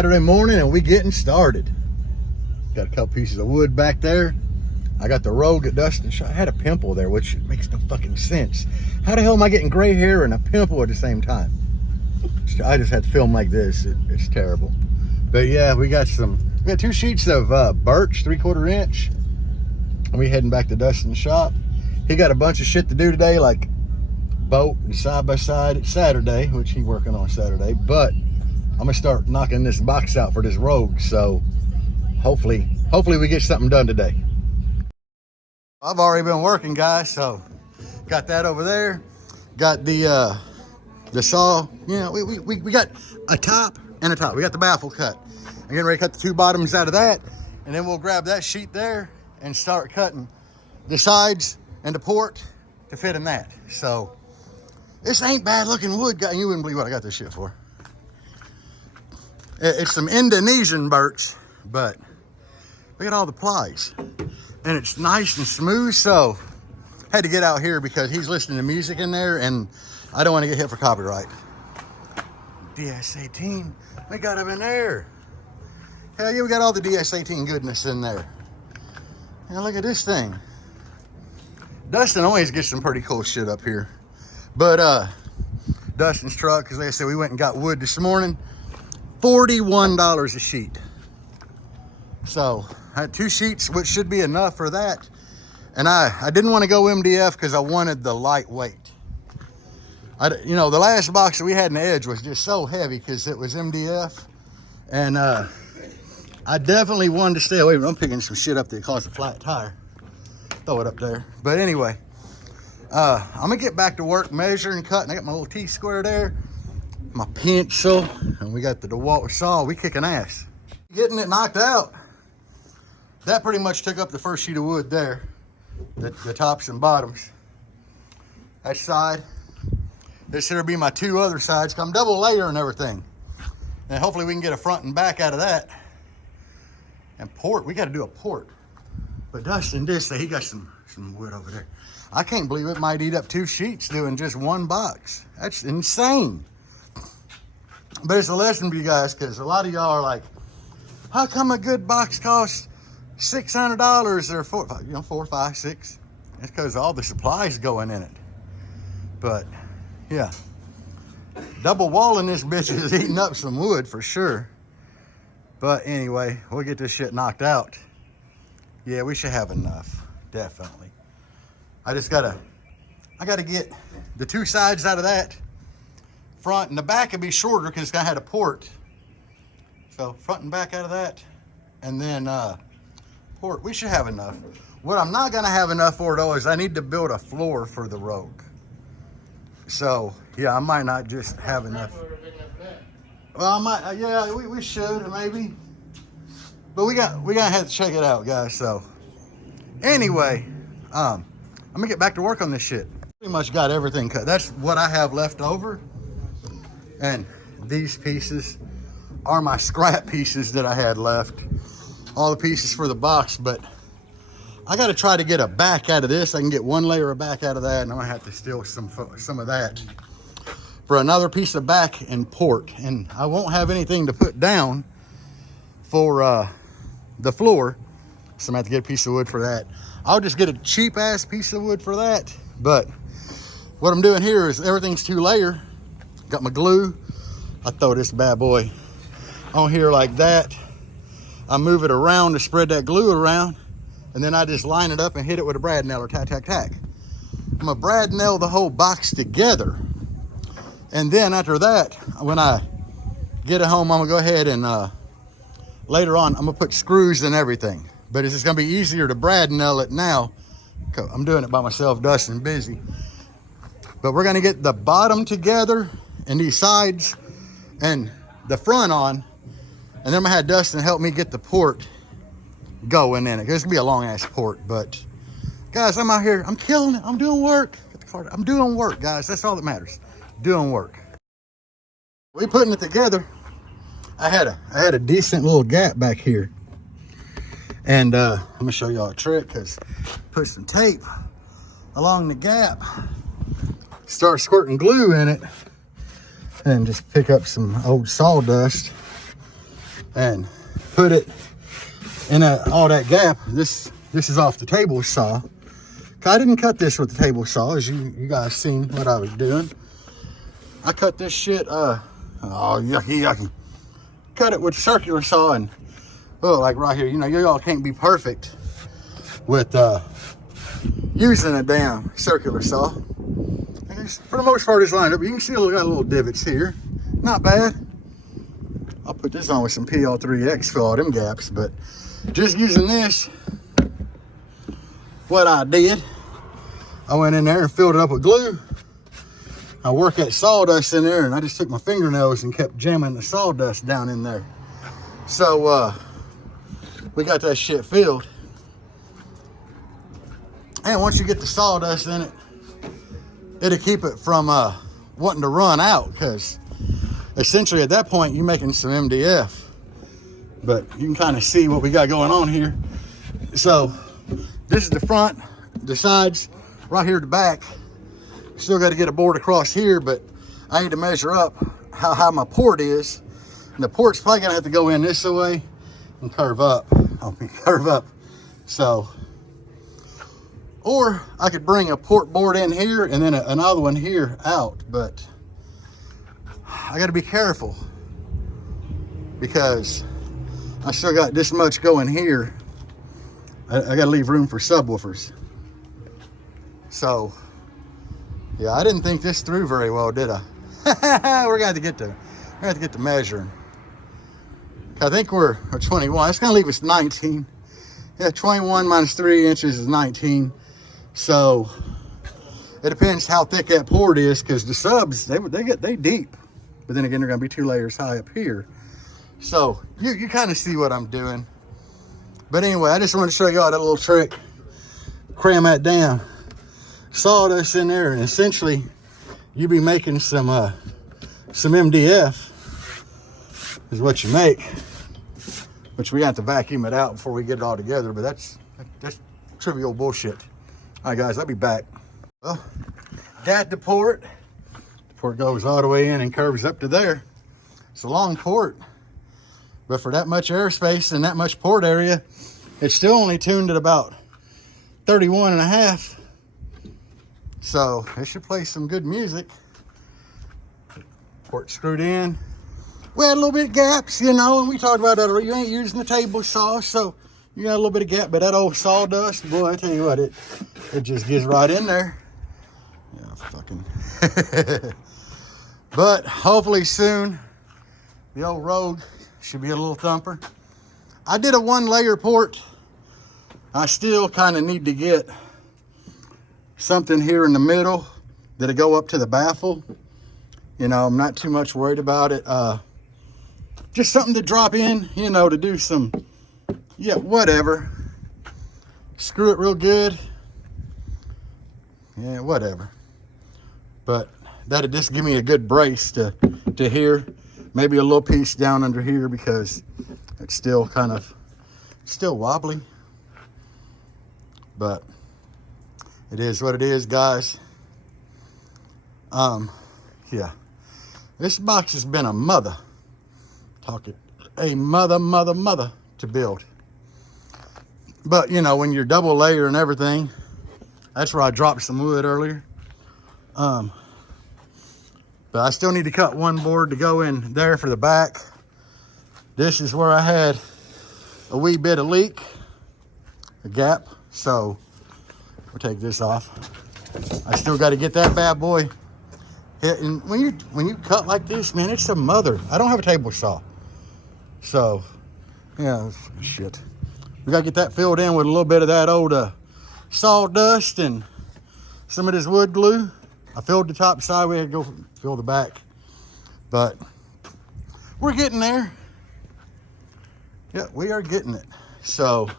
Saturday morning and we getting started. Got a couple pieces of wood back there. I got the rogue that Dustin shot. I had a pimple there, which makes no fucking sense. How the hell am I getting gray hair and a pimple at the same time? I just had to film like this. It's terrible. But yeah, we got 2 sheets of birch, 3/4 inch. And we heading back to Dustin's shop. He got a bunch of shit to do today, like boat and side by side. It's Saturday, which he's working on Saturday. But I'm gonna start knocking this box out for this rogue. So hopefully we get something done today. I've already been working, guys. So got that over there. Got the saw. You know, we got a top and a top. We got the baffle cut. I'm getting ready to cut the 2 bottoms out of that, and then we'll grab that sheet there and start cutting the sides and the port to fit in that. So this ain't bad looking wood, guy. You wouldn't believe what I got this shit for. It's some Indonesian birch, but look at all the plies, and it's nice and smooth. So had to get out here because he's listening to music in there, and I don't want to get hit for copyright. DS18, we got him in there. Hell yeah, we got all the DS18 goodness in there. Now look at this thing. Dustin always gets some pretty cool shit up here. But Dustin's truck, because like I said, we went and got wood this morning. $41 a sheet. So I had 2 sheets, which should be enough for that. And I didn't want to go MDF because I wanted the lightweight. You know, the last box that we had in the edge was just so heavy because it was MDF. And I definitely wanted to stay away from. I'm picking some shit up that caused a flat tire. Throw it up there. But anyway, I'm gonna get back to work measuring, cutting. I got my little T-square there, my pencil, and we got the DeWalt saw. We kicking ass. Getting it knocked out. That pretty much took up the first sheet of wood there. The tops and bottoms. That side. This here will be my 2 other sides. I'm double layering everything. And hopefully we can get a front and back out of that. And port, we got to do a port. But Dustin did say he got some wood over there. I can't believe it might eat up 2 sheets doing just 1 box. That's insane. But it's a lesson for you guys, because a lot of y'all are like, how come a good box costs $600 or $4, $5, $6? It's because all the supplies going in it. But yeah, double walling this bitch is eating up some wood for sure. But anyway, we'll get this shit knocked out. Yeah, we should have enough, definitely. I gotta get the 2 sides out of that. Front and the back would be shorter because it's gonna have a port. So front and back out of that, and then port. We should have enough. What I'm not gonna have enough for though is I need to build a floor for the rogue. So yeah, I might not just have enough. Well, I might. Yeah, we should maybe. But we gotta have to check it out, guys. So anyway, I'm gonna get back to work on this shit. Pretty much got everything cut. That's what I have left over. And these pieces are my scrap pieces that I had left. All the pieces for the box, but I got to try to get a back out of this. I can get 1 layer of back out of that, and I'm gonna have to steal some of that for another piece of back and port. And I won't have anything to put down for the floor, so I'm gonna have to get a piece of wood for that. I'll just get a cheap ass piece of wood for that. But what I'm doing here is everything's 2 layer. Got my glue. I throw this bad boy on here like that. I move it around to spread that glue around, and then I just line it up and hit it with a brad nail or tack, tack, tack. I'm gonna brad nail the whole box together. And then after that, when I get it home, I'm gonna go ahead and later on, I'm gonna put screws and everything. But it's just gonna be easier to brad nail it now. I'm doing it by myself, Dustin, busy. But we're gonna get the bottom together and these sides and the front on. And then I'm gonna have Dustin help me get the port going in it. It's gonna be a long ass port, but guys, I'm out here, I'm killing it. I'm doing work. Get the card. I'm doing work, guys. That's all that matters. Doing work. We putting it together. I had a decent little gap back here. And I'm gonna show y'all a trick, because put some tape along the gap, start squirting glue in it, and just pick up some old sawdust and put it in all that gap. This is off the table saw. I didn't cut this with the table saw, as you guys seen what I was doing. I cut this shit, oh, yucky. Cut it with circular saw, and like right here, you know, y'all can't be perfect with using a damn circular saw. And for the most part, it's lined up. You can see we got little divots here. Not bad. I'll put this on with some PL3X, fill all them gaps, but just using this, what I did, I went in there and filled it up with glue. I worked that sawdust in there, and I just took my fingernails and kept jamming the sawdust down in there. So we got that shit filled. And once you get the sawdust in it, it'll keep it from wanting to run out, because essentially at that point you're making some MDF. But you can kind of see what we got going on here. So this is the front, the sides, right here at the back. Still got to get a board across here, but I need to measure up how high my port is. And the port's probably gonna have to go in this way and curve up. Curve up. So, or I could bring a port board in here and then another one here out, but I got to be careful because I still got this much going here. I got to leave room for subwoofers. So, yeah, I didn't think this through very well, did I? We're going to have to get to measuring. I think we're 21. It's going to leave us 19. Yeah, 21 minus 3 inches is 19. So it depends how thick that port is, because the subs, they deep. But then again, they're going to be 2 layers high up here. So you kind of see what I'm doing. But anyway, I just wanted to show y'all that little trick. Cram that down, sawdust in there, and essentially you be making some MDF is what you make. Which we have to vacuum it out before we get it all together, but that's trivial bullshit. All right, guys, I'll be back. Well, that's the port. The port goes all the way in and curves up to there. It's a long port, but for that much airspace and that much port area, it's still only tuned at about 31 and a half. So it should play some good music. Port screwed in. We had a little bit of gaps, you know, and we talked about that earlier. You ain't using the table saw, so you got a little bit of gap, but that old sawdust, boy, I tell you what, it just gets right in there. Yeah, fucking. But hopefully soon, the old Rogue should be a little thumper. I did a 1-layer port. I still kind of need to get something here in the middle that'll go up to the baffle. You know, I'm not too much worried about it. Just something to drop in, you know, to do some, yeah, whatever. Screw it real good. Yeah, whatever. But that'll just give me a good brace to here. Maybe a little piece down under here, because it's still kind of, still wobbly. But it is what it is, guys. Yeah. This box has been a mother. Talking a mother to build. But you know, when you're double layer and everything, that's where I dropped some wood earlier. But I still need to cut one board to go in there for the back. This is where I had a wee bit of leak, a gap. So we'll take this off. I still got to get that bad boy hit. And when you cut like this, man, it's a mother. I don't have a table saw. So, yeah, shit. We gotta get that filled in with a little bit of that old sawdust and some of this wood glue. I filled the top side. We had to go fill the back, but we're getting there. Yeah, we are getting it. So,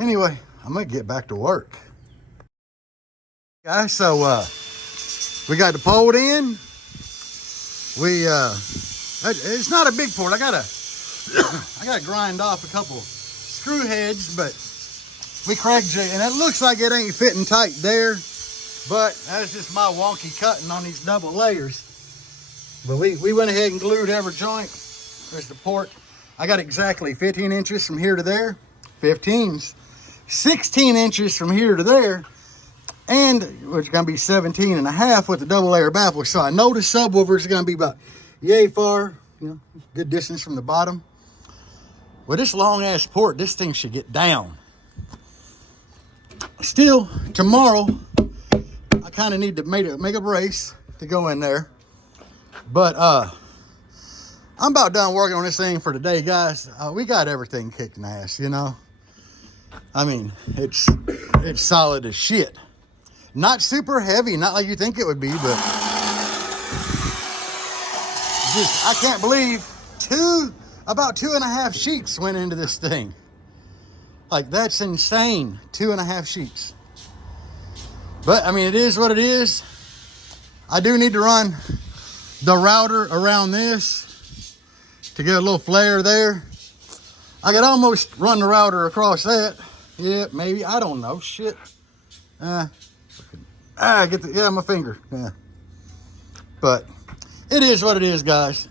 anyway, I'm gonna get back to work, guys. So, we got the pole in. It's not a big port. I gotta grind off a couple screw heads, but we cracked it, and it looks like it ain't fitting tight there, but that's just my wonky cutting on these double layers. But we went ahead and glued every joint. There's the port. I got exactly 15 inches from here to there. 15's 16 inches from here to there. And which is going to be 17 and a half with the double layer baffle. So I know the subwoofer is going to be about yay far, you know, good distance from the bottom. With this long ass port, this thing should get down. Still, tomorrow, I kind of need to make a brace to go in there. But I'm about done working on this thing for today, guys. We got everything kicking ass, you know. I mean, it's solid as shit. Not super heavy, not like you think it would be, but just, I can't believe about 2.5 sheets went into this thing. Like, that's insane. 2.5 sheets. But, I mean, it is what it is. I do need to run the router around this to get a little flare there. I could almost run the router across that. Yeah, maybe. I don't know. Shit. Yeah, my finger. Yeah. But it is what it is, guys.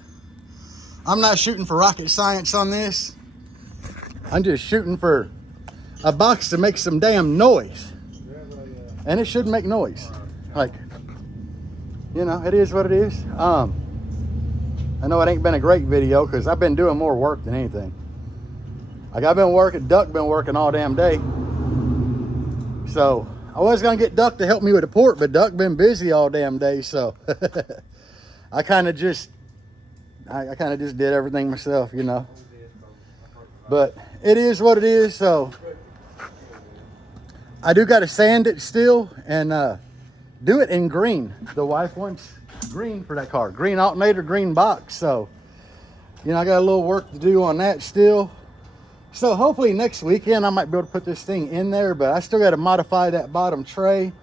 I'm not shooting for rocket science on this. I'm just shooting for a box to make some damn noise. And it should make noise. Like, you know, it is what it is. I know it ain't been a great video because I've been doing more work than anything. Like, I've been working, Duck been working all damn day. So I was gonna get Duck to help me with the port, but Duck been busy all damn day, so I kind of just did everything myself, you know. But it is what it is. So I do got to sand it still and do it in green. The wife wants green for that car, green alternator, green box. So, you know, I got a little work to do on that still. So hopefully next weekend I might be able to put this thing in there, but I still got to modify that bottom tray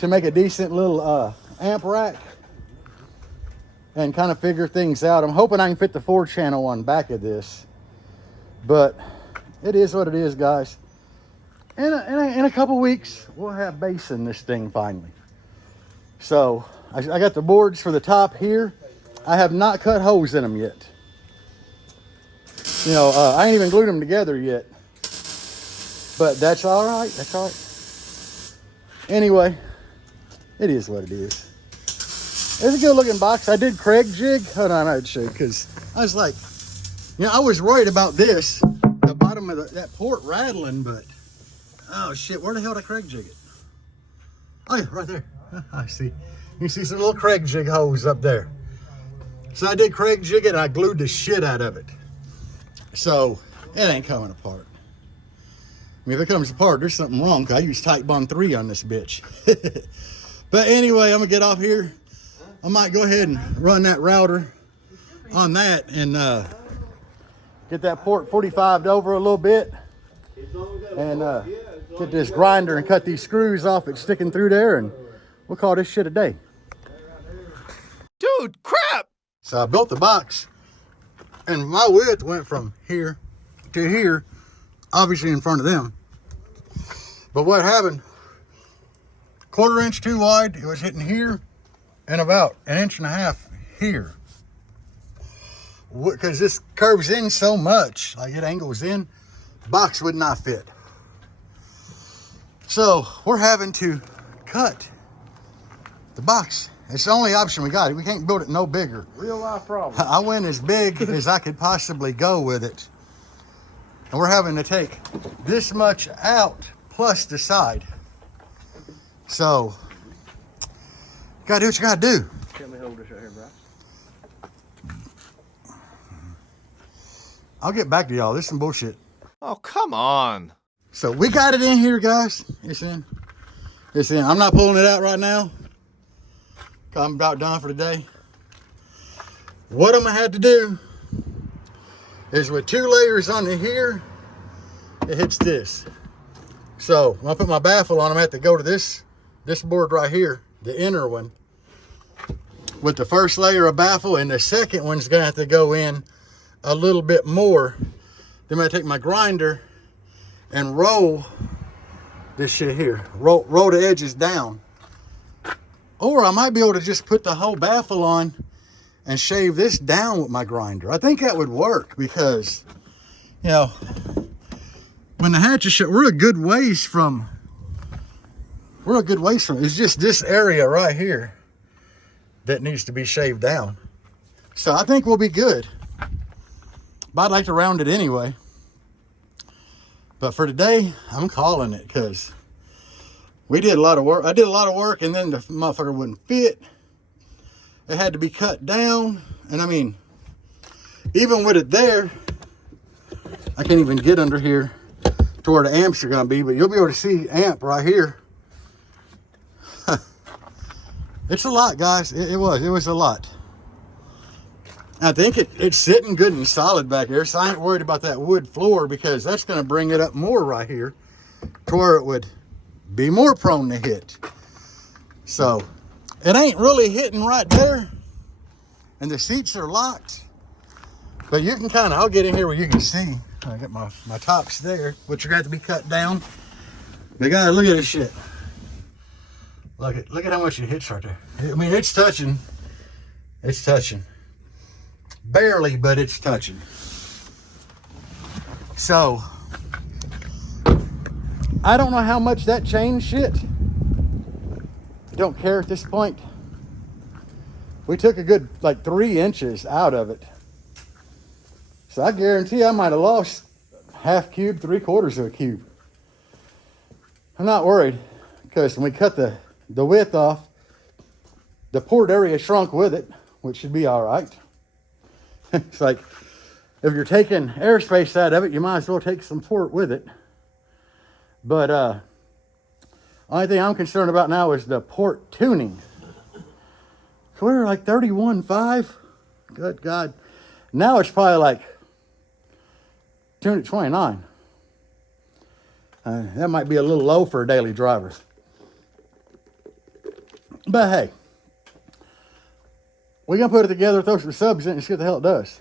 to make a decent little amp rack and kind of figure things out. I'm hoping I can fit the 4-channel on back of this, but it is what it is, guys. In a couple weeks, we'll have bass in this thing finally. So I got the boards for the top here. I have not cut holes in them yet. You know, I ain't even glued them together yet. But that's all right. That's all right. Anyway, it is what it is. It's a good looking box. I did Craig jig. Hold on, I'd show you, because I was like, you know, I was worried about this, the bottom of that port rattling, but oh shit, where the hell did I Craig jig it? Oh yeah, right there. I see. You see some little Craig jig holes up there. So I did Craig jig it and I glued the shit out of it. So it ain't coming apart. I mean, if it comes apart, there's something wrong, because I use Type Bond 3 on this bitch. But anyway, I'm gonna get off here. I might go ahead and run that router on that and get that port 45'd over a little bit and get this grinder and cut these screws off it's sticking through there, and we'll call this shit a day. Dude, crap! So I built the box, and my width went from here to here, obviously in front of them. But what happened, 1/4 inch too wide, it was hitting here, and about 1.5 inches here. Because this curves in so much, like it angles in, box would not fit. So we're having to cut the box. It's the only option we got. We can't build it no bigger. Real life problem. I went as big as I could possibly go with it. And we're having to take this much out plus the side. So, gotta do what you gotta do. Let me hold this right here, bro. I'll get back to y'all. This is some bullshit. Oh, come on. So we got it in here, guys. It's in. It's in. I'm not pulling it out right now, 'cause I'm about done for today. What I'm gonna have to do is, with 2 layers under here, it hits this. So when I put my baffle on, I'm gonna have to go to this board right here, the inner one, with the first layer of baffle, and the second one's gonna have to go in a little bit more. Then I'm gonna take my grinder and roll this shit here, roll the edges down. Or I might be able to just put the whole baffle on and shave this down with my grinder. I think that would work because, you know, when the hatch is shut, we're a good ways from, it's just this area right here that needs to be shaved down. So I think we'll be good. But I'd like to round it anyway. But for today, I'm calling it because we did a lot of work. I did a lot of work and then the motherfucker wouldn't fit. It had to be cut down. And I mean, even with it there, I can't even get under here to where the amps are going to be, but you'll be able to see amp right here. It's a lot, guys. It was a lot. I think it's sitting good and solid back here, so I ain't worried about that wood floor because that's going to bring it up more right here to where it would be more prone to hit. So it ain't really hitting right there, and the seats are locked, but you can kind of, I'll get in here where you can see. I got my tops there, which are going to have to be cut down. But guys, look at this shit. Look at how much it hits right there. I mean, it's touching. It's touching. Barely, but it's touching. So, I don't know how much that changed shit. I don't care at this point. We took a good, like, 3 inches out of it. So I guarantee I might have lost half cube, 3/4 of a cube. I'm not worried because when we cut the width off, the port area shrunk with it, which should be all right. It's like, if you're taking airspace out of it, you might as well take some port with it. But only thing I'm concerned about now is the port tuning. So we were like 31.5. Good God. Now it's probably like tuned at 29. That might be a little low for a daily driver. But hey, we're going to put it together, throw some subs in it, and see what the hell it does.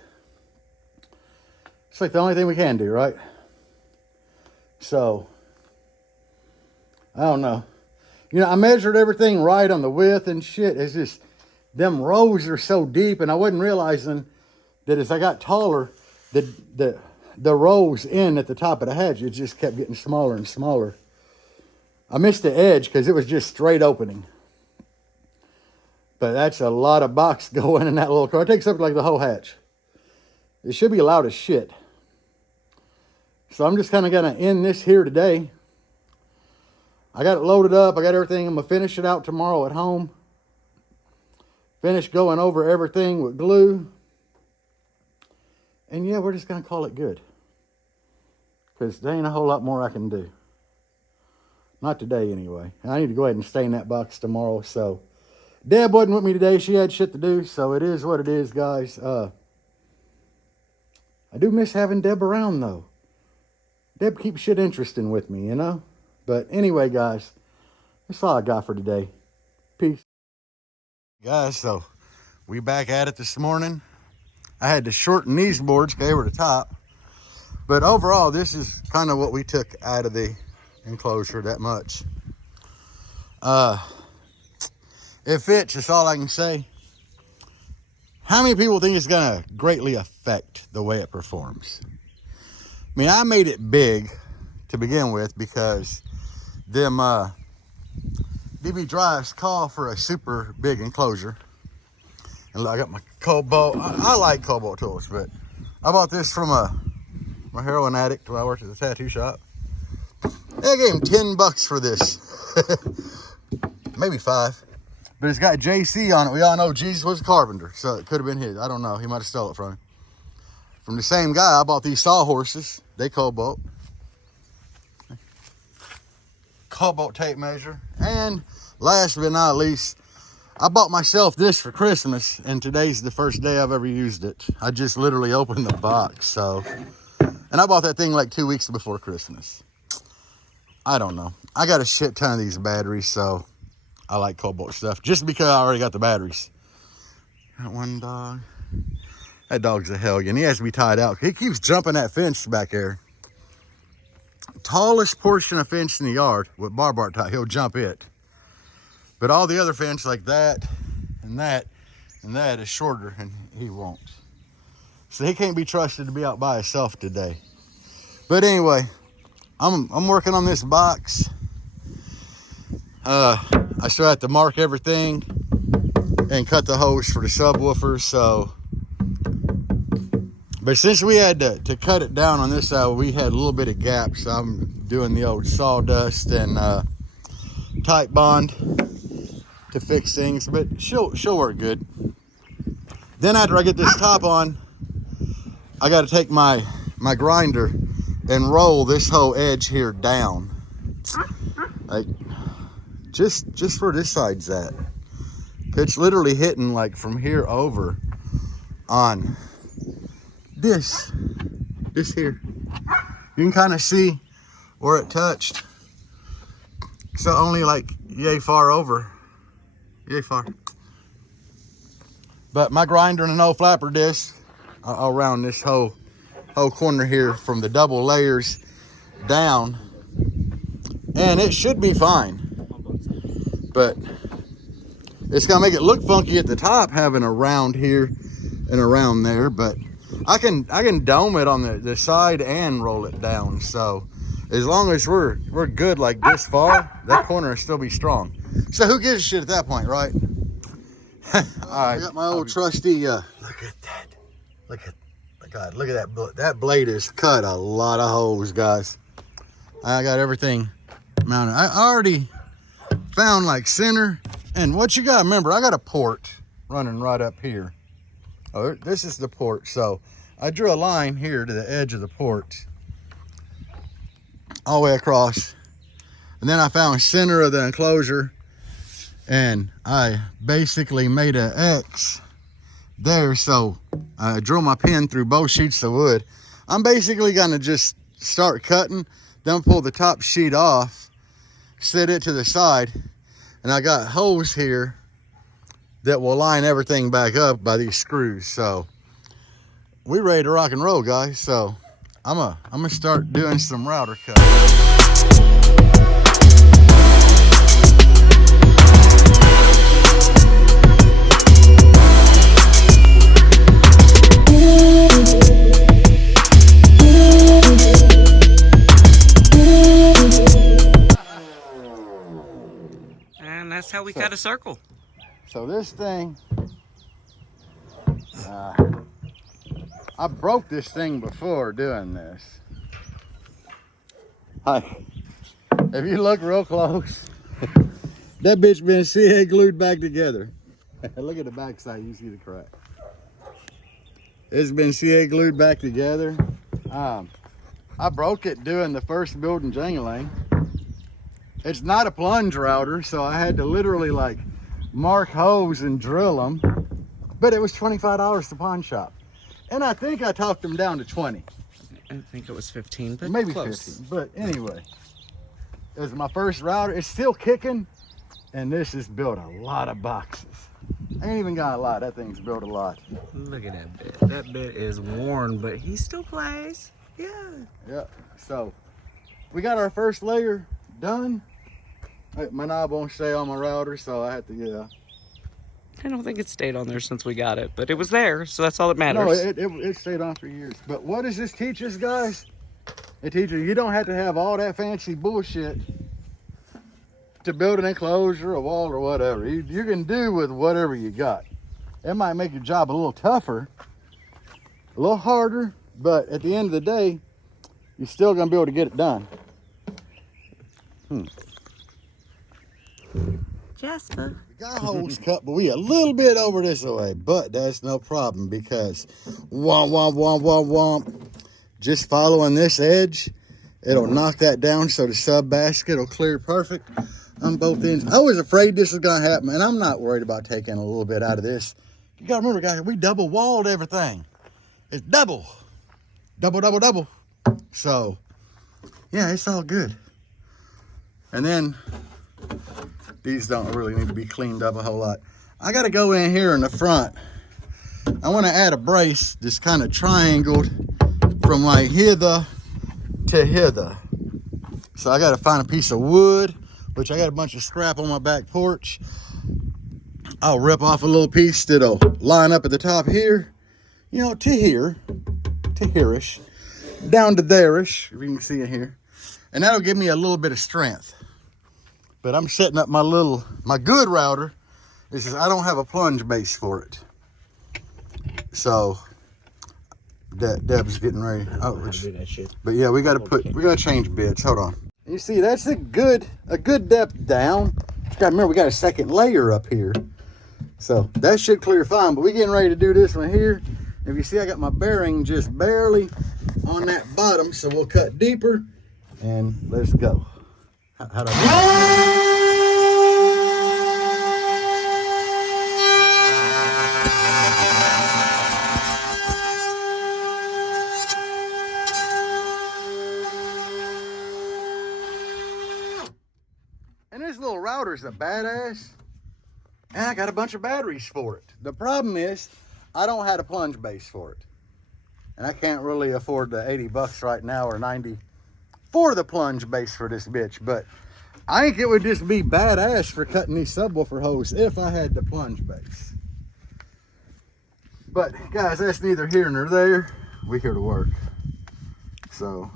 It's like the only thing we can do, right? So, I don't know. You know, I measured everything right on the width and shit. It's just, them rows are so deep, and I wasn't realizing that as I got taller, the rows in at the top of the hatch, it just kept getting smaller and smaller. I missed the edge because it was just straight opening. But that's a lot of box going in that little car. It takes up like the whole hatch. It should be loud as shit. So I'm just kind of going to end this here today. I got it loaded up. I got everything. I'm going to finish it out tomorrow at home. Finish going over everything with glue. And yeah, we're just going to call it good. Because there ain't a whole lot more I can do. Not today anyway. I need to go ahead and stain that box tomorrow. So Deb wasn't with me today. She had shit to do. So it is what it is, guys. I do miss having Deb around though. Deb keeps shit interesting with me, you know? But anyway, guys, that's all I got for today. Peace. Guys, so we back at it this morning. I had to shorten these boards because they were the top. But overall, this is kind of what we took out of the enclosure, that much. It fits, that's all I can say. How many people think it's going to greatly affect the way it performs? I mean, I made it big to begin with because them DB drives call for a super big enclosure. And I got my Cobalt. I like Cobalt tools, but I bought this from my heroin addict when I worked at the tattoo shop. I gave him $10 for this. Maybe 5. But it's got JC on it. We all know Jesus was a carpenter, so it could have been his. I don't know. He might have stole it from him. From the same guy, I bought these sawhorses. They Cobalt. Cobalt tape measure. And last but not least, I bought myself this for Christmas, and today's the first day I've ever used it. I just literally opened the box, so. And I bought that thing like 2 weeks before Christmas. I don't know. I got a shit ton of these batteries, so I like Cobalt stuff just because I already got the batteries. Got one dog. That dog's a hellion. He has to be tied out. He keeps jumping that fence back there. Tallest portion of fence in the yard with barbed wire tie, he'll jump it. But all the other fence like that and that, and that is shorter, and he won't. So he can't be trusted to be out by himself today. But anyway, I'm working on this box. I still have to mark everything and cut the hose for the subwoofer. So, but since we had to cut it down on this side, we had a little bit of gap. So I'm doing the old sawdust and tight bond to fix things. But she'll work good. Then after I get this top on, I got to take my grinder and roll this whole edge here down. Like just where this side's at. It's literally hitting like from here over on this here. You can kind of see where it touched. So only like yay far over. Yay far. But my grinder and an old flapper disc, I'll round this whole corner here from the double layers down, and it should be fine. But it's gonna make it look funky at the top, having a round here and around there. But I can dome it on the side and roll it down. So as long as we're good like this far, that corner will still be strong. So who gives a shit at that point, right? All right, I got my old trusty. Look at that. Look at God. Look at that. That blade has cut a lot of holes, guys. I got everything mounted. I already found like center. And what you got to remember, I got a port running right up here. Oh, this is the port. So I drew a line here to the edge of the port, all the way across. And then I found center of the enclosure, and I basically made an X there. So I drew my pin through both sheets of wood. I'm basically gonna just start cutting, then pull the top sheet off, set it to the side, and I got holes here that will line everything back up by these screws. So we ready to rock and roll, guys. So I'm gonna start doing some router cuts. And that's how we cut a circle. So this thing, I broke this thing before doing this. If you look real close, that bitch been CA glued back together. Look at the back side, you see the crack. It's been CA glued back together. I broke it doing the first build and jangling. It's not a plunge router, so I had to literally like mark holes and drill them. But it was $25 to pawn shop. And I think I talked them down to 20. I think it was 15, but maybe close. 15. But anyway, it was my first router. It's still kicking, and this has built a lot of boxes. I ain't even got a lot. That thing's built a lot. Look at that bit. That bit is worn, but he still plays. Yeah. Yeah. So we got our first layer done. My knob won't stay on my router, so I had to, yeah. I don't think it stayed on there since we got it, but it was there, so that's all that matters. No, it stayed on for years. But what does this teach us, guys? It teaches you don't have to have all that fancy bullshit to build an enclosure, a wall, or whatever. You can do with whatever you got. It might make your job a little tougher, a little harder, but at the end of the day, you're still gonna be able to get it done. Jasper. We got holes cut, but we a little bit over this way, but that's no problem because womp, womp, womp, womp, womp. Just following this edge, it'll knock that down so the sub basket will clear perfect on both ends. I was afraid this was gonna happen, and I'm not worried about taking a little bit out of this. You gotta remember, guys, we double walled everything. It's double. So, yeah, it's all good. And then, these don't really need to be cleaned up a whole lot. I gotta go in here in the front. I wanna add a brace that's kind of triangled from like hither to hither. So I gotta find a piece of wood, which I got a bunch of scrap on my back porch. I'll rip off a little piece that'll line up at the top here, you know, to here-ish, down to there-ish, if you can see it here. And that'll give me a little bit of strength. But I'm setting up my good router. This is, I don't have a plunge base for it. So, Deb's getting ready. Oh, but yeah, we gotta change bits. Hold on. You see, that's a good depth down. You gotta remember, we got a second layer up here. So that should clear fine, but we're getting ready to do this one here. If you see, I got my bearing just barely on that bottom, so we'll cut deeper and let's go. How'd I do? And this little router is a badass. And I got a bunch of batteries for it. The problem is, I don't have a plunge base for it. And I can't really afford the 80 bucks right now or 90 for the plunge base for this bitch. But I think it would just be badass for cutting these subwoofer hose if I had the plunge base. But guys, that's neither here nor there. We're here to work. So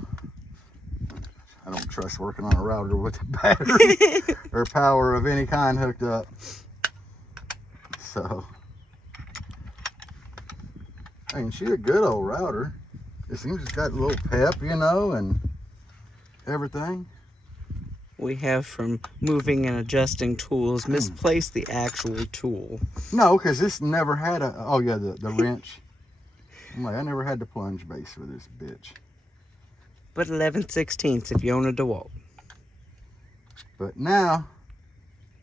I don't trust working on a router with a battery or power of any kind hooked up. So, I mean, she's a good old router. It seems it's got a little pep, you know, and everything. We have, from moving and adjusting tools, misplaced the actual tool. No, because this never had a, oh yeah, the wrench. I'm like, I never had the plunge base for this bitch. But 11/16 if you own a DeWalt. But now,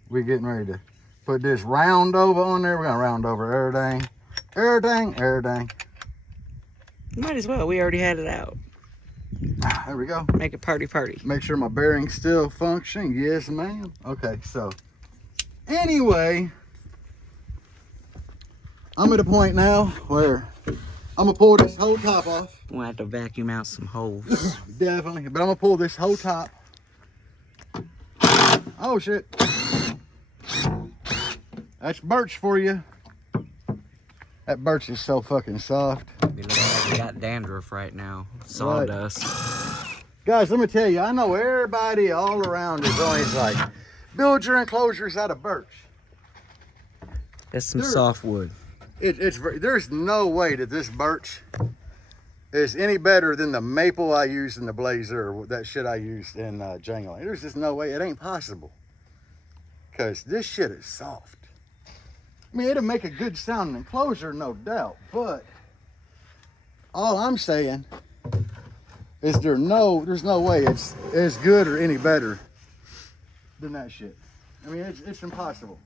we're getting ready to put this round over on there. We're gonna round over everything. Might as well, we already had it out. There we go. Make it party. Make sure my bearing's still functioning. Yes, ma'am. Okay, so anyway, I'm at a point now where I'm gonna pull this whole top off. We'll have to vacuum out some holes. Definitely, but I'm gonna pull this whole top. Oh shit. That's birch for you. That birch is so fucking soft. We look like we got dandruff right now. Sawdust. Guys, let me tell you, I know everybody all around is always like, build your enclosures out of birch. That's some soft wood. There's no way that this birch is any better than the maple I used in the Blazer, or that shit I used in Jangling. There's just no way. It ain't possible. Because this shit is soft. I mean, it'll make a good sounding enclosure, no doubt. But all I'm saying is there's no way it's as good or any better than that shit. I mean, it's impossible.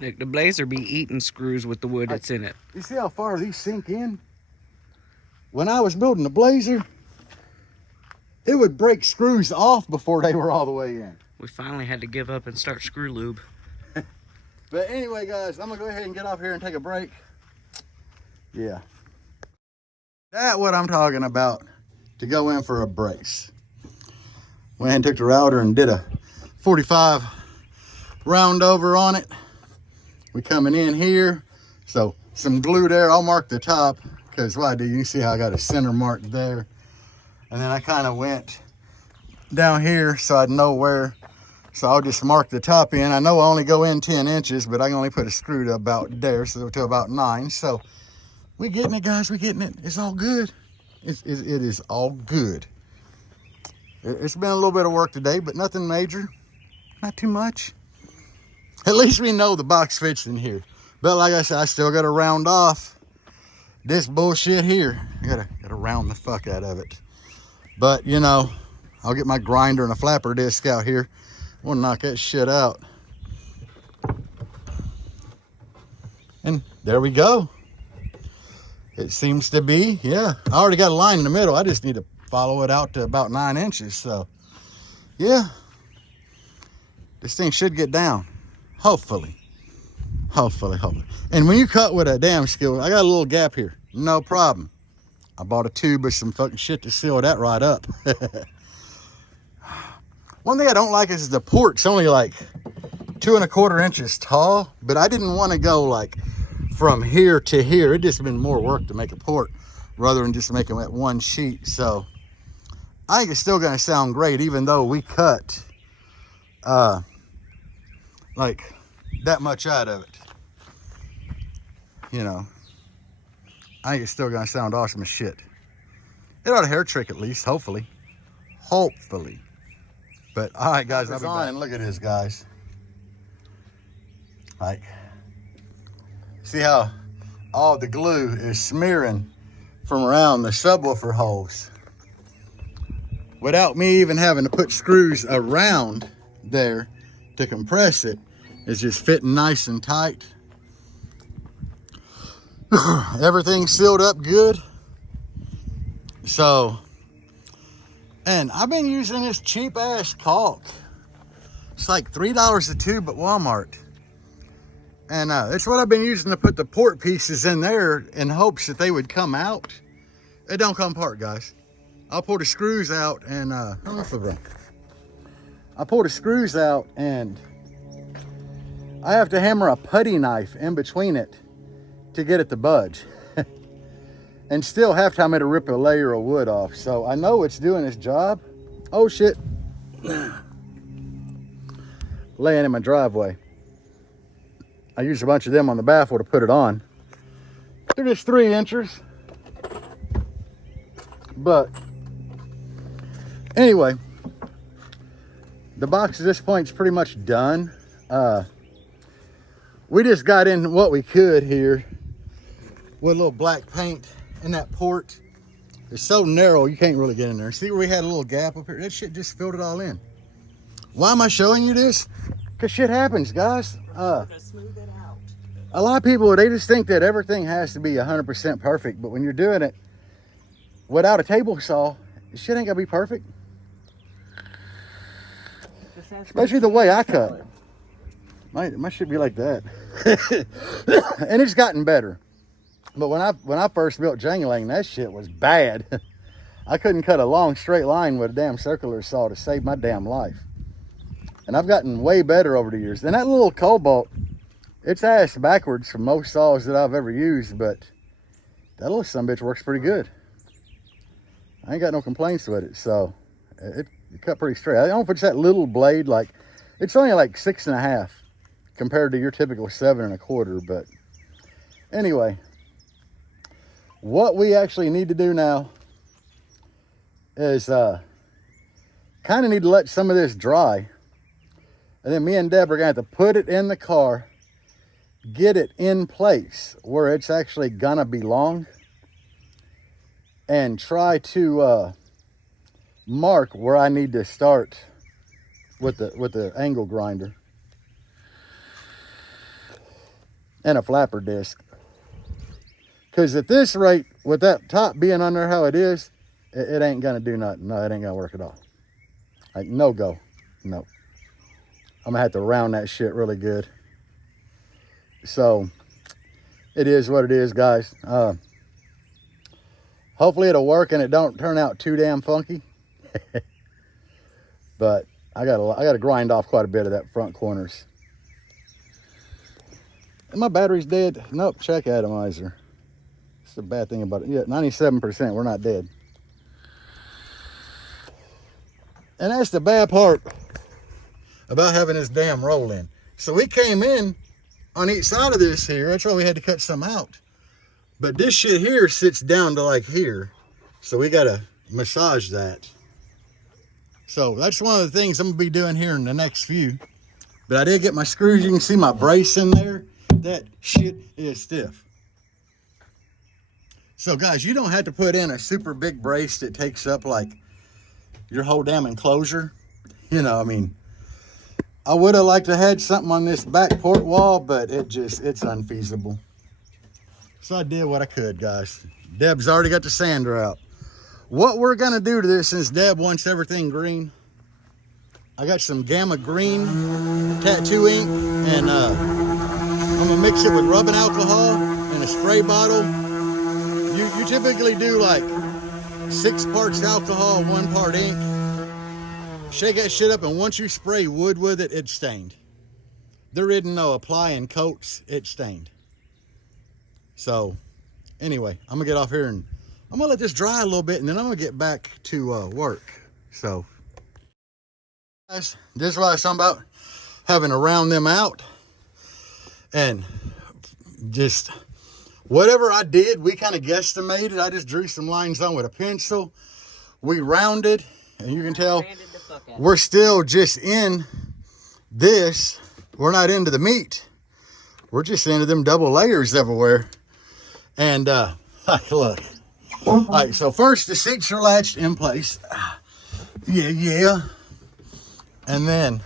Look, the Blazer be eating screws with the wood that's in it. You see how far these sink in? When I was building the Blazer, it would break screws off before they were all the way in. We finally had to give up and start screw lube. But anyway, guys, I'm gonna go ahead and get off here and take a break. Yeah. That's what I'm talking about, to go in for a brace. Went ahead and took the router and did a 45 round over on it. We coming in here, so some glue there. I'll mark the top, because what I do, you can see how I got a center mark there. And then I kind of went down here so I'd know where. So I'll just mark the top in. I know I only go in 10 inches, but I can only put a screw to about there, so to about 9. So we getting it, guys. We getting it. It's all good. It is all good. It's been a little bit of work today, but nothing major. Not too much. At least we know the box fits in here. But like I said, I still got to round off this bullshit here. I gotta round the fuck out of it. But, you know, I'll get my grinder and a flapper disc out here. We'll knock that shit out. And there we go. It seems to be, yeah. I already got a line in the middle. I just need to follow it out to about 9 inches. So, yeah. This thing should get down. Hopefully. And when you cut with a damn skill, I got a little gap here. No problem. I bought a tube with some fucking shit to seal that right up. One thing I don't like is the port's only like 2¼ inches tall, but I didn't want to go like from here to here. It just been more work to make a port rather than just making it one sheet. So I think it's still going to sound great, even though we cut like that much out of it. You know, I think it's still going to sound awesome as shit. It ought to hair trick at least, hopefully. Hopefully. But all right, guys, I'll be back. And look at this, guys. Like, see how all the glue is smearing from around the subwoofer holes without me even having to put screws around there to compress it. It's just fitting nice and tight. Everything's sealed up good. So, and I've been using this cheap ass caulk. It's like $3 a tube at Walmart. And that's what I've been using to put the port pieces in there in hopes that they would come out. It don't come apart, guys. I'll pull the screws out and I'll pull the screws out and I have to hammer a putty knife in between it to get it to budge. And still half time it'll rip a layer of wood off. So I know it's doing its job. Oh shit. Laying in my driveway. I used a bunch of them on the baffle to put it on. They're just 3 inches. But anyway, the box at this point is pretty much done. We just got in what we could here with a little black paint in that port. It's so narrow you can't really get in there. See where we had a little gap up here? That shit just filled it all in. Why am I showing you this? Because shit happens, guys. A lot of people, they just think that everything has to be 100% perfect, but when you're doing it without a table saw, shit ain't gonna be perfect. Especially the way I cut. My shit be like that. And it's gotten better. But when I first built Jangling, that shit was bad. I couldn't cut a long straight line with a damn circular saw to save my damn life. And I've gotten way better over the years. And that little Cobalt, it's ass backwards from most saws that I've ever used, but that little sumbitch works pretty good. I ain't got no complaints with it, so it cut pretty straight. I don't know if it's that little blade, like, it's only like 6.5 compared to your typical 7.25, but anyway, what we actually need to do now is kind of need to let some of this dry, and then me and Deb are gonna have to put it in the car, get it in place where it's actually gonna belong, and try to mark where I need to start with the angle grinder and a flapper disc. Because at this rate, with that top being under how it is, it ain't gonna do nothing. No, it ain't gonna work at all. Like, no go. No. I'm gonna have to round that shit really good. So, it is what it is, guys. Hopefully it'll work and it don't turn out too damn funky. But I gotta grind off quite a bit of that front corners. And my battery's dead. Nope, check atomizer. That's the bad thing about it. Yeah, 97%, we're not dead. And that's the bad part about having this damn roll in. So we came in on each side of this here. That's why we had to cut some out. But this shit here sits down to like here. So we gotta massage that. So that's one of the things I'm gonna be doing here in the next few. But I did get my screws. You can see my brace in there. That shit is stiff. So guys, you don't have to put in a super big brace that takes up like your whole damn enclosure. You know, I mean, I would have liked to had something on this back port wall, but it's unfeasible. So I did what I could, guys. Deb's already got the sander out. What we're gonna do to this, since Deb wants everything green, I got some Gamma Green tattoo ink, and I'm gonna mix it with rubbing alcohol in a spray bottle. You typically do like 6 parts alcohol, 1 part ink. Shake that shit up, and once you spray wood with it, it's stained. there isn't no applying coats, it's stained. So anyway, I'm gonna get off here and I'm gonna let this dry a little bit, and then I'm gonna get back to work. So guys, this is what I was talking about, having to round them out. And just whatever I did, we kind of guesstimated. I just drew some lines on with a pencil. We rounded, and you can tell we're still just in this. We're not into the meat. We're just into them double layers everywhere. And look. All right, so first the seats are latched in place. Yeah. And then,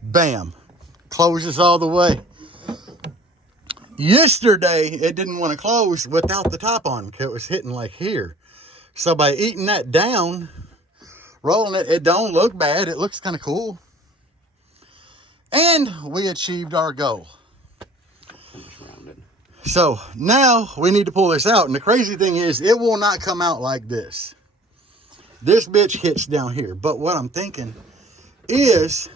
bam, closes all the way. Yesterday, it didn't want to close without the top on because it was hitting like here. So by eating that down, rolling it, it don't look bad. It looks kind of cool. And we achieved our goal. So now we need to pull this out. And the crazy thing is, it will not come out like this. This bitch hits down here. But what I'm thinking is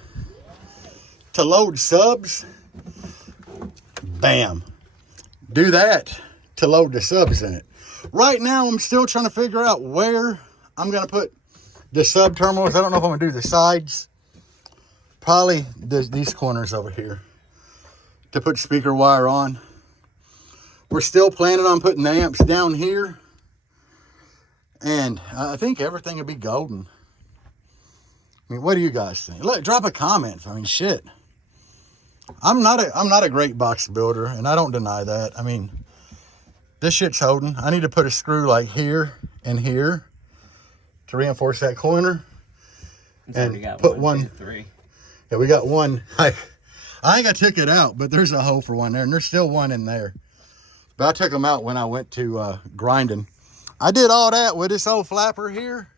to load subs, bam. Do that to load the subs in it. Right now, I'm still trying to figure out where I'm going to put the sub terminals. I don't know if I'm going to do the sides. Probably these corners over here to put speaker wire on. We're still planning on putting the amps down here. And I think everything will be golden. I mean, what do you guys think? Look, drop a comment. I mean, shit. I'm not a great box builder, and I don't deny that. I mean, this shit's holding. I need to put a screw like here and here to reinforce that corner. And put one, 2, 3. Yeah, we got one. I think I took it out, but there's a hole for one there, and there's still one in there. But I took them out when I went to grinding. I did all that with this old flapper here.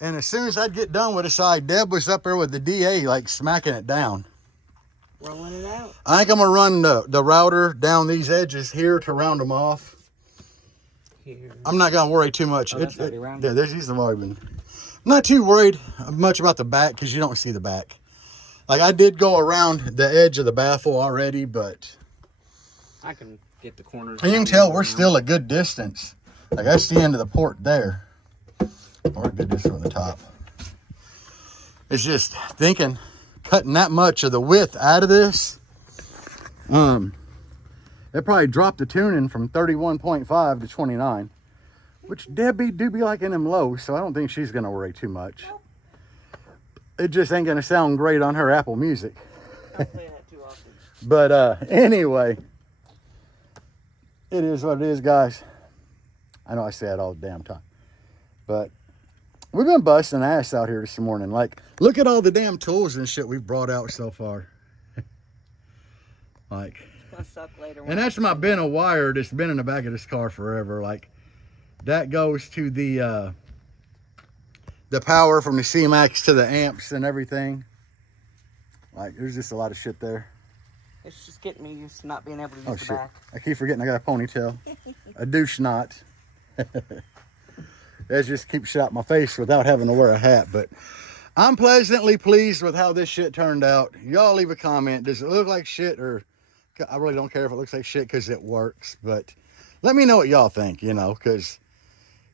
And as soon as I'd get done with the side, Deb was up there with the DA, like smacking it down. Rolling it out. I think I'm going to run the router down these edges here to round them off. Here. I'm not going to worry too much. Oh, yeah, these have already been. I'm not too worried much about the back because you don't see the back. Like, I did go around the edge of the baffle already, but I can get the corners. And you can tell we're still a good distance. Like, that's the end of the port there. Or a good distance from the top. It's just thinking, cutting that much of the width out of this, it probably dropped the tuning from 31.5 to 29, which Debbie do be liking them low, so I don't think she's going to worry too much. It just ain't going to sound great on her Apple Music. Don't play that too often. But anyway, it is what it is, guys. I know I say it all the damn time, but we've been busting ass out here this morning. Like, look at all the damn tools and shit we've brought out so far. Like, it's gonna suck later. And that's my bin of wire that's been in the back of this car forever. Like, that goes to the power from the C-Max to the amps and everything. Like, there's just a lot of shit there. It's just getting me used to not being able to use the back. I keep forgetting I got a ponytail. A douche knot. That just keeps shit out my face without having to wear a hat. But I'm pleasantly pleased with how this shit turned out. Y'all leave a comment. Does it look like shit? Or I really don't care if it looks like shit because it works. But let me know what y'all think, you know, because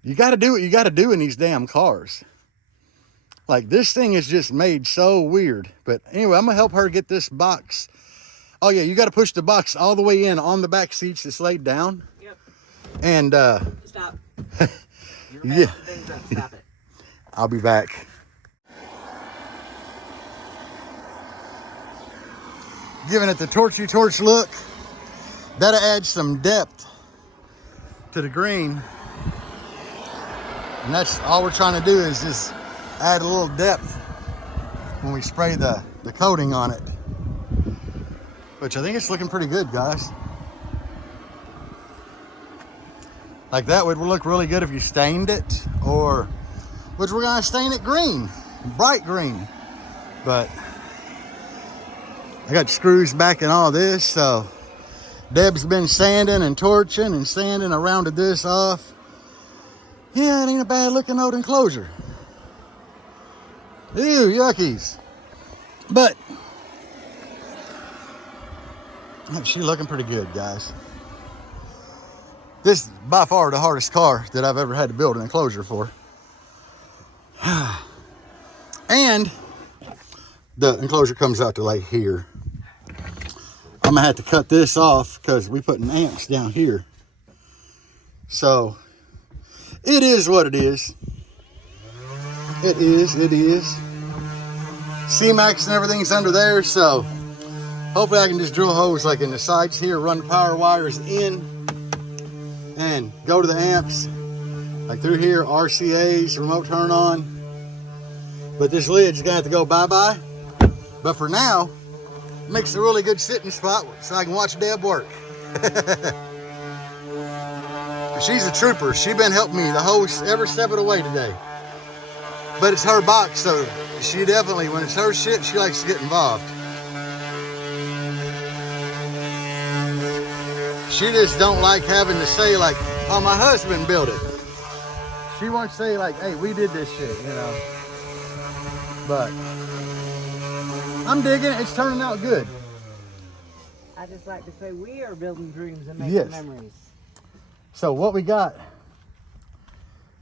you got to do what you got to do in these damn cars. Like, this thing is just made so weird. But anyway, I'm going to help her get this box. Oh, yeah, you got to push the box all the way in on the back seats that's laid down. Yep. And, stop. Yeah. Stop it. I'll be back. Giving it the torchy torch look. That'll add some depth to the green. And that's all we're trying to do is just add a little depth when we spray the coating on it. Which I think it's looking pretty good, guys. Like, that would look really good if you stained it, or, which we're gonna stain it green, bright green. But I got screws back in all this, so Deb's been sanding and torching and sanding. I rounded this off. Yeah, it ain't a bad looking old Enclosure. Ew, yuckies. But She's looking pretty good, guys. This is by far the hardest car that I've ever had to build an enclosure for. And the enclosure comes out to like here. I'm gonna have to cut this off because we putting amps down here. So it is what it is. It is. C-Max and everything's under there, so hopefully I can just drill holes like in the sides here, run the power wires in, and go to the amps, like through here, RCAs, remote turn on. But this lid's gonna have to go bye-bye. But for now, it makes a really good sitting spot so I can watch Deb work. She's a trooper. She's been helping me the whole every step of the way today. But it's her box, so she definitely, when it's her shit, she likes to get involved. She just don't like having to say like, oh, my husband built it. She won't say like, hey, we did this shit, you know. But I'm digging it. It's turning out good. I just like to say we are building dreams and making memories. So what we got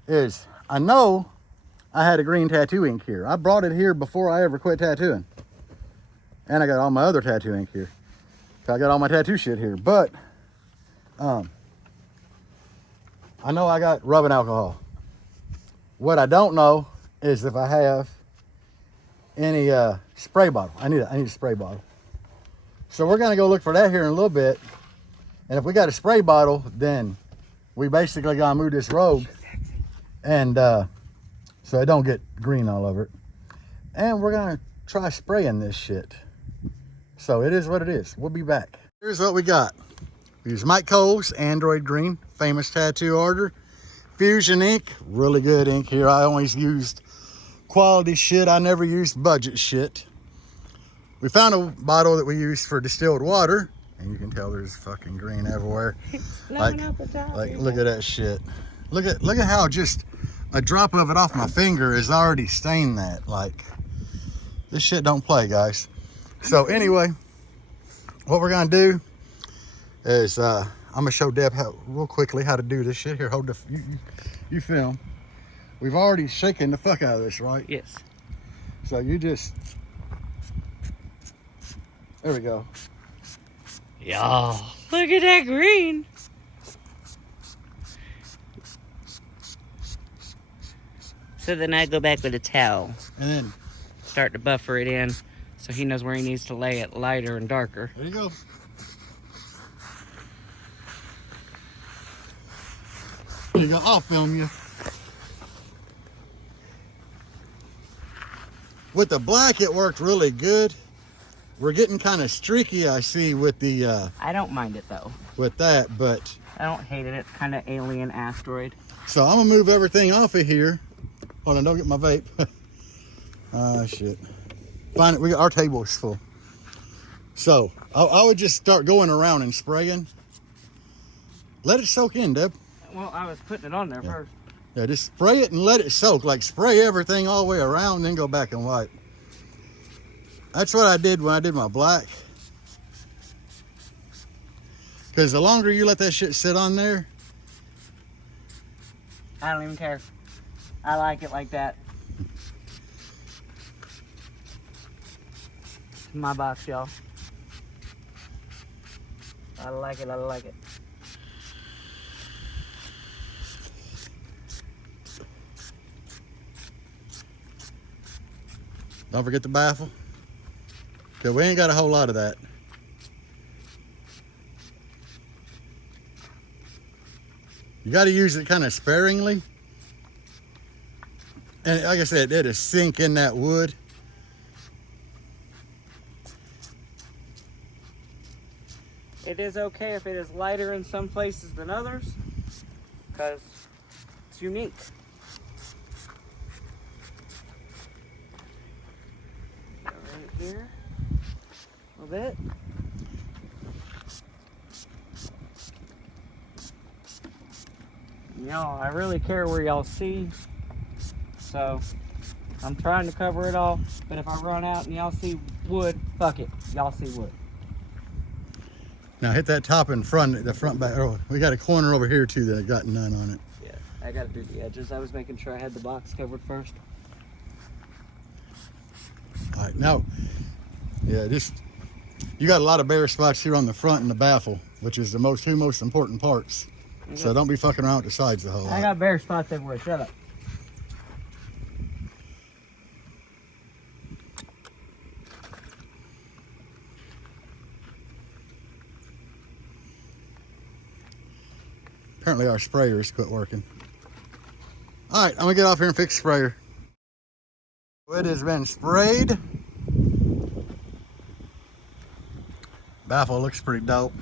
is, I know I had a green tattoo ink here. I brought it here before I ever quit tattooing. And I got all my other tattoo ink here. I got all my tattoo shit here. But I know I got rubbing alcohol. What I don't know is if I have any spray bottle. I need a spray bottle. So we're gonna go look for that here in a little bit. And if we got a spray bottle, then we basically gotta move this rogue and so it don't get green all over it. And we're gonna try spraying this shit. So it is what it is. We'll be back. Here's what we got. We use Mike Cole's Android Green, famous tattoo artist. Fusion ink, really good ink here. I always used quality shit. I never used budget shit. We found a bottle that we use for distilled water, and you can tell there's fucking green everywhere. Like look at that shit. Look at how just a drop of it off my finger is already stained that. Like, this shit don't play, guys. So anyway, what we're gonna do is I'm gonna show Deb real quickly how to do this shit. Here, hold the you film. We've already shaken the fuck out of this, right? Yes. So you just, there we go. Y'all, look at that green. So then I go back with a towel And then, start to buffer it in so he knows where he needs to lay it lighter and darker. there you go. There you go, I'll film you. With the black, it worked really good. We're getting kind of streaky, I see, with the I don't mind it though. with that, but I don't hate it. It's kind of alien asteroid. so I'm gonna move everything off of here. Hold on, don't get my vape. Shit. Fine, our table is full. So I would just start going around and spraying. Let it soak in, Deb. Well, I was putting it on there first. Yeah, just spray it and let it soak. Like, spray everything all the way around and then go back and wipe. That's what I did when I did my black. Because the longer you let that shit sit on there. I don't even care. I like it like that. My box, y'all. I like it, I like it. Don't forget the baffle. Because we ain't got a whole lot of that. You got to use it kind of sparingly. And like I said, it'll sink in that wood. It is okay if it is lighter in some places than others, because it's unique. Right here, a little bit. Y'all, I really care where y'all see, so I'm trying to cover it all, but if I run out and y'all see wood, fuck it, y'all see wood. Now hit that top in front, the front back. Oh, we got a corner over here too that I got none on it. Yeah, I gotta do the edges. I was making sure I had the box covered first. All right, now, yeah, you got a lot of bare spots here on the front and the baffle, which is the two most important parts. So don't be fucking around with the sides the whole lot. I got bare spots everywhere. Shut up. Apparently our sprayer's quit working. All right, I'm gonna get off here and fix the sprayer. It has been sprayed. Baffle looks pretty dope.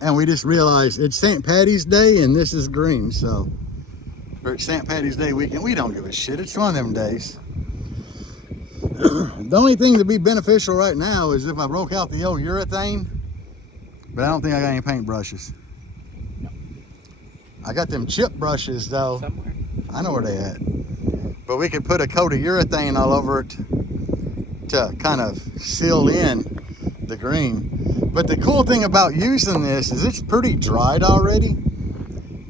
And we just realized it's St. Patty's Day and this is green, so for St. Patty's Day weekend, we don't give a shit. It's one of them days. The only thing to be beneficial right now is if I broke out the old urethane, but I don't think I got any paint brushes. No. I got them chip brushes though. Somewhere. I know where they at. But we could put a coat of urethane all over it to kind of seal in the green. But the cool thing about using this is it's pretty dried already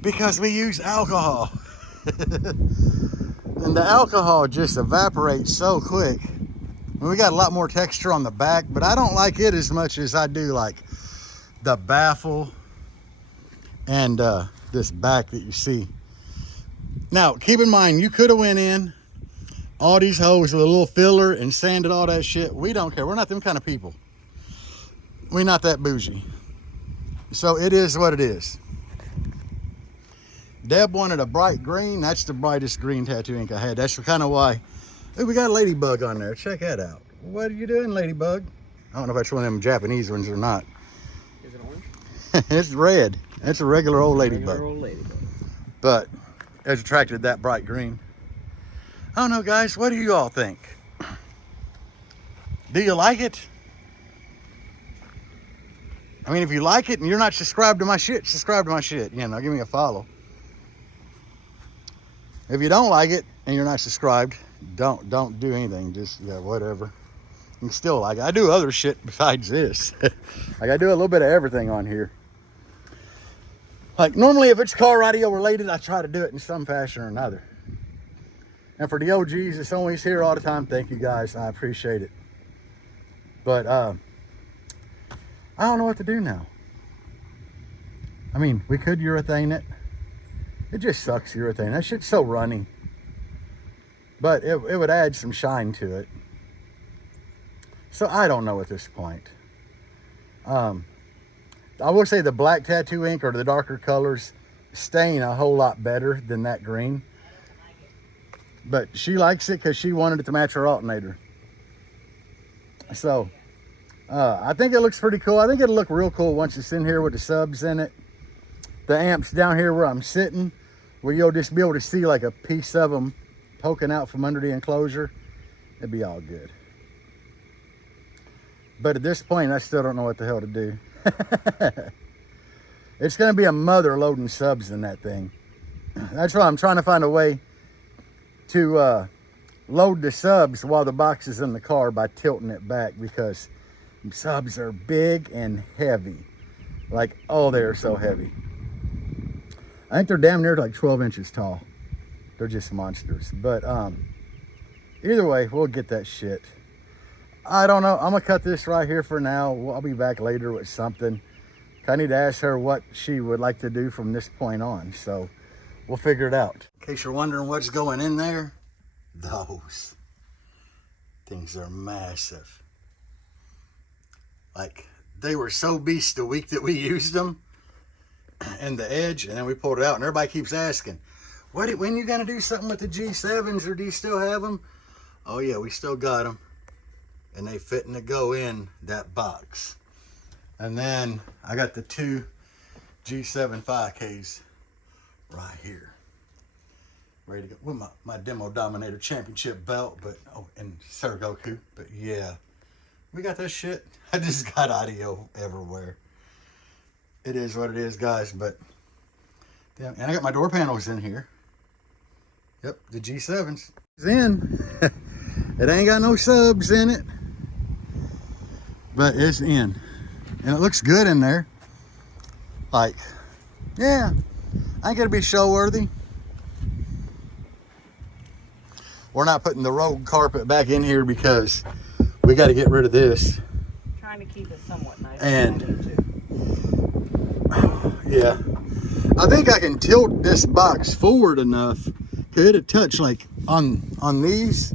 because we use alcohol. And the alcohol just evaporates so quick. We got a lot more texture on the back, but I don't like it as much as I do like the baffle and this back that you see. Now, keep in mind, you could have went in all these holes with a little filler and sanded all that shit. We don't care. We're not them kind of people. We're not that bougie. So it is what it is. Deb wanted a bright green. That's the brightest green tattoo ink I had. That's kind of why. Hey, we got a ladybug on there. Check that out. What are you doing, ladybug? I don't know if that's one of them Japanese ones or not. Is it orange? It's red. That's a regular old ladybug. Regular old ladybug. But it's attracted that bright green. I don't know, guys. What do you all think? Do you like it? I mean, if you like it and you're not subscribed to my shit, subscribe to my shit. You know, give me a follow. If you don't like it and you're not subscribed, don't do anything. Just, yeah, whatever. You can still like it. I do other shit besides this. Like, I do a little bit of everything on here. Like, normally if it's car radio related, I try to do it in some fashion or another. And for the OGs that's always here all the time, thank you guys. I appreciate it. But I don't know what to do now. I mean, we could urethane it. It just sucks, urethane. That shit's so runny. But it would add some shine to it. So I don't know at this point. I will say the black tattoo ink or the darker colors stain a whole lot better than that green. But she likes it because she wanted it to match her alternator. So I think it looks pretty cool. I think it'll look real cool once it's in here with the subs in it. The amps down here where I'm sitting, where you'll just be able to see like a piece of them poking out from under the enclosure. It'd be all good. But at this point, I still don't know what the hell to do. It's going to be a mother loading subs in that thing. That's why I'm trying to find a way to load the subs while the box is in the car by tilting it back, because subs are big and heavy. Like, oh, they're so heavy. I think they're damn near like 12 inches tall. They're just monsters. But either way, we'll get that shit. I don't know. I'm going to cut this right here for now. I'll be back later with something. I need to ask her what she would like to do from this point on. So we'll figure it out. In case you're wondering what's going in there, those things are massive. Like, they were so beast the week that we used them. And the edge, and then we pulled it out, and everybody keeps asking, when you gonna do something with the G7s, or do you still have them? Oh yeah, we still got them, and they fitting to go in that box. And then I got the two G7 5Ks right here, ready to go with my Demo Dominator Championship belt, but and Sir Goku. But yeah, we got this shit. I just got audio everywhere. It is what it is, guys. But damn, and I got my door panels in here. Yep, the G7s is in. It ain't got no subs in it. but it's in. And it looks good in there. Like, yeah, I ain't gonna be show worthy. We're not putting the road carpet back in here because we got to get rid of this. Trying to keep it somewhat nice. And yeah, I think I can tilt this box forward enough. Could it touch like on these?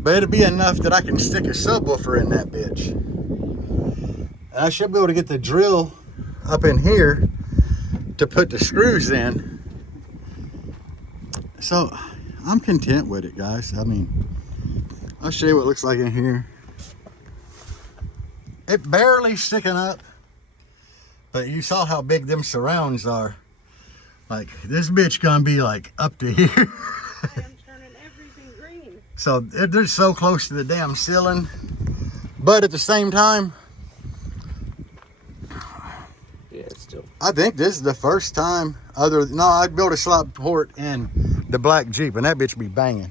But it'll be enough that I can stick a subwoofer in that bitch. And I should be able to get the drill up in here to put the screws in. So I'm content with it, guys. I mean, I'll show you what it looks like in here. It barely sticking up, but you saw how big them surrounds are. Like, this bitch gonna be like up to here. I'm turning everything green. So they're so close to the damn ceiling, but at the same time, Yeah, it's still. I think this is the first time I'd build a slot port in the black Jeep and that bitch be banging.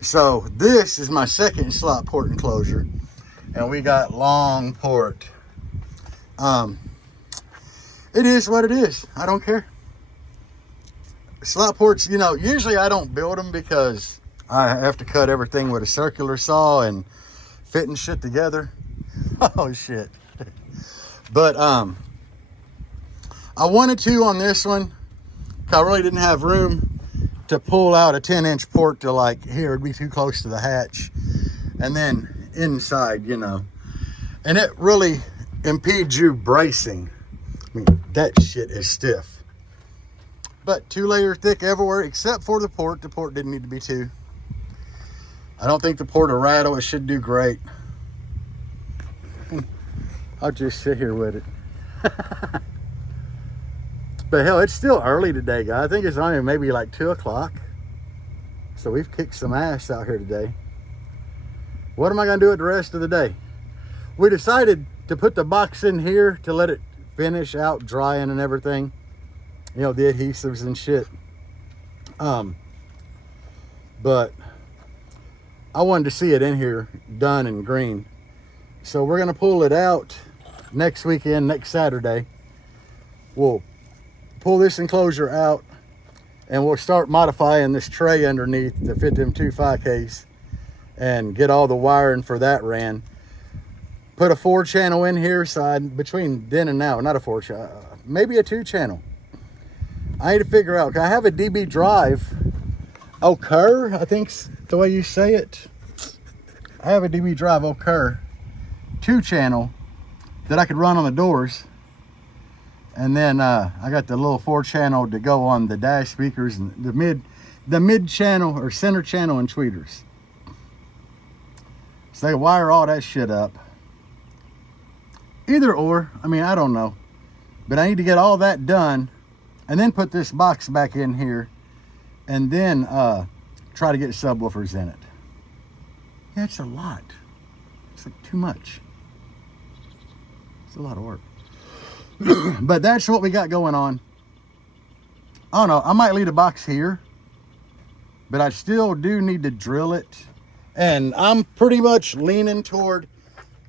So this is my second slot port enclosure and we got long port. It is what it is. I don't care. Slot ports, you know, usually I don't build them because I have to cut everything with a circular saw and fitting shit together. Oh shit. But I wanted to on this one, 'cause I really didn't have room to pull out a 10-inch port to like here, it'd be too close to the hatch. And then inside, you know. And it really impedes you bracing. I mean, that shit is stiff. But 2-layer thick everywhere except for the port. The port didn't need to be 2. I don't think the port will rattle. It should do great. I'll just sit here with it. But hell, it's still early today, guys. I think it's only maybe like 2 o'clock. So we've kicked some ass out here today. What am I gonna do with the rest of the day? We decided to put the box in here to let it finish out drying and everything. You know, the adhesives and shit. But I wanted to see it in here done and green. So we're gonna pull it out next weekend, next Saturday. We'll pull this enclosure out and we'll start modifying this tray underneath to fit them 2 5Ks and get all the wiring for that ran. Put a 4-channel in here side between then and now, not a 4-channel, maybe a 2-channel. I need to figure out, 'cause I have a DB drive, Occur, I think's the way you say it. I have a DB drive Occur 2-channel that I could run on the doors. And then I got the little 4-channel to go on the dash speakers and the mid channel or center channel and tweeters. So they wire all that shit up. Either or, I mean, I don't know. But I need to get all that done and then put this box back in here and then try to get subwoofers in it. Yeah, it's a lot. It's like too much. It's a lot of work. But that's what we got going on. I don't know. I might leave a box here, but I still do need to drill it. And I'm pretty much leaning toward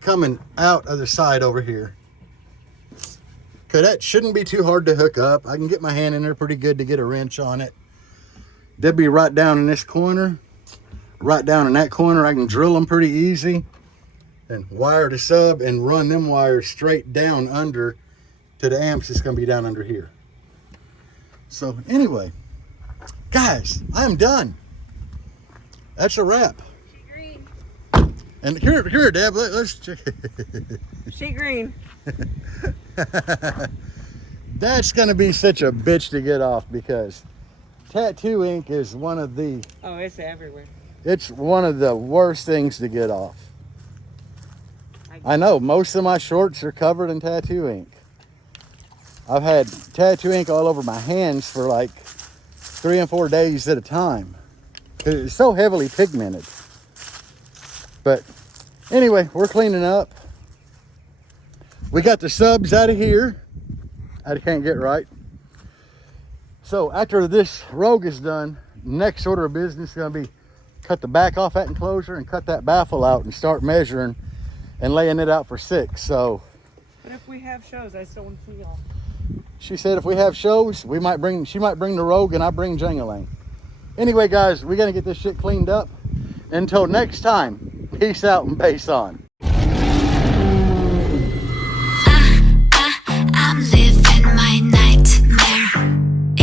coming out of the side over here. Cause that shouldn't be too hard to hook up. I can get my hand in there pretty good to get a wrench on it. They'll be right down in this corner, right down in that corner. I can drill them pretty easy and wire the sub and run them wires straight down under to the amps. It's gonna be down under here. So anyway, guys, I'm done. That's a wrap. She green. And here, Deb, let's check. She green. That's gonna be such a bitch to get off because tattoo ink is one of the, Oh, it's everywhere. it's one of the worst things to get off. I know most of my shorts are covered in tattoo ink. I've had tattoo ink all over my hands for like 3 and 4 days at a time. It's so heavily pigmented. But anyway, we're cleaning up. We got the subs out of here. I can't get right. So after this Rogue is done, next order of business is gonna be cut the back off that enclosure and cut that baffle out and start measuring and laying it out for 6. So But if we have shows, I still want to see y'all. she said if we have shows, she might bring the Rogue and I bring Jangalang. Anyway, guys, we're gonna get this shit cleaned up. Until next time, peace out and bass on.